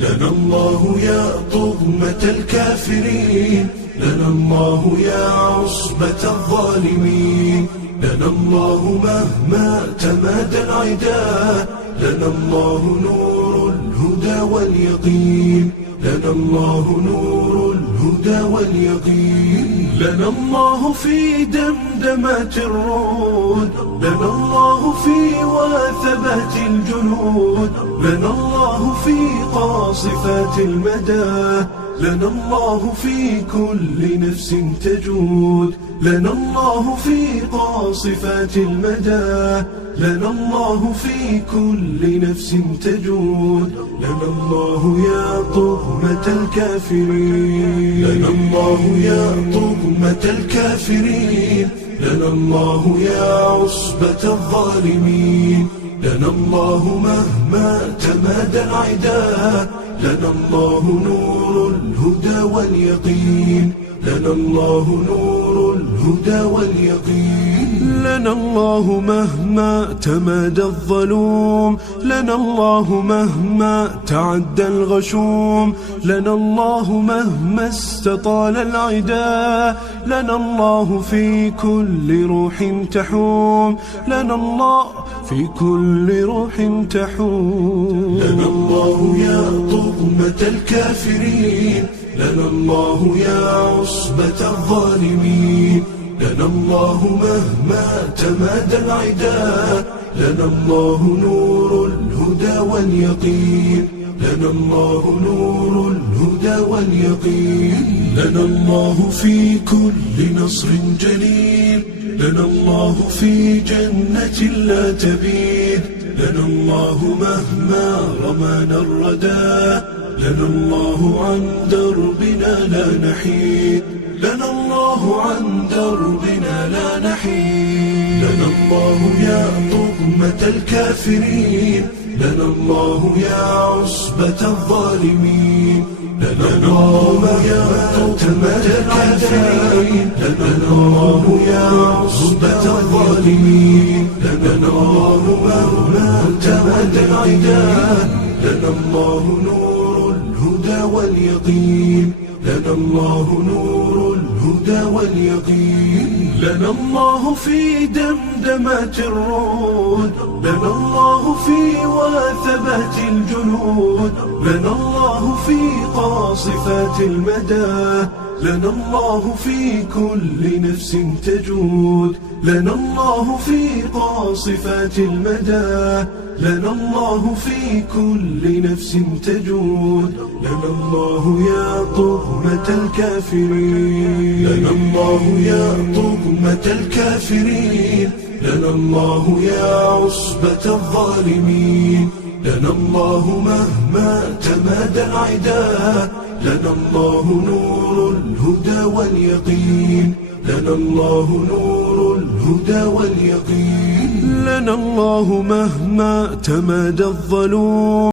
لنا الله يا طغمة الكافرين، لنا الله يا عصبة الظالمين، لنا الله مهما تمادى العدا، لنا الله نور الهدى واليقين، لنا الله نور الهدى واليقين، لنا الله في دمدمات الرعود، لنا الله في وثبات الجنود، لنا الله في قاصفات المدى، لنا الله في كل نفس تجود، لنا الله في قاصفات المدى، لنا الله في كل نفس تجود، لنا الله يا طغمة الكافرين، لنا الله يا طغمة الكافرين، لنا الله يا عصبة الظالمين، لنا الله مهما تمادى العدا، لنا الله نور الهدى واليقين، لنا الله نور الهدى واليقين، لنا الله مهما تمادى الظلوم، لنا الله مهما تعدى الغشوم، لنا الله مهما استطال العدا، لنا الله في كل روح تحوم، لنا الله في كل روح تحوم، لنا الله يا طغمة الكافرين، لنا الله يا عصبة الظالمين، لنا الله مهما تمادى العدا، لنا الله نور الهدى واليقين، لنا الله نور الهدى واليقين، لنا الله في كل نصر جليل، لنا الله في جنة لا تبيد، لنا الله مهما رمانا الردى، لنا الله عن دربنا لا نحيد، لنا الله عن دربنا لا نحيد، لنا الله يا طغمة الكافرين، لنا الله يا عصبة الظالمين، لنا الله يا طغمة الكافرين، لنا الله يا عصبة الظالمين، لنا الله مهما تمادى العدا، لنا الله نور الهدى واليقين، لنا الله نور الهدى واليقين، لنا الله في دمدمات الرعود، لنا الله في وثبات الجنود، لنا الله في قاصفات المدى، لنا الله في كل نفس تجود، لنا الله في قاصفات المدى، لنا الله في كل نفس تجود، لنا الله يا طغمة الكافرين، لنا الله يا طغمة الكافرين، لنا الله يا عصبة الظالمين، لنا الله مهما تمادى العدا، لنا الله نور الهدى واليقين، لنا الله نور الهدى واليقين، لنا الله مهما تمادى الظلوم.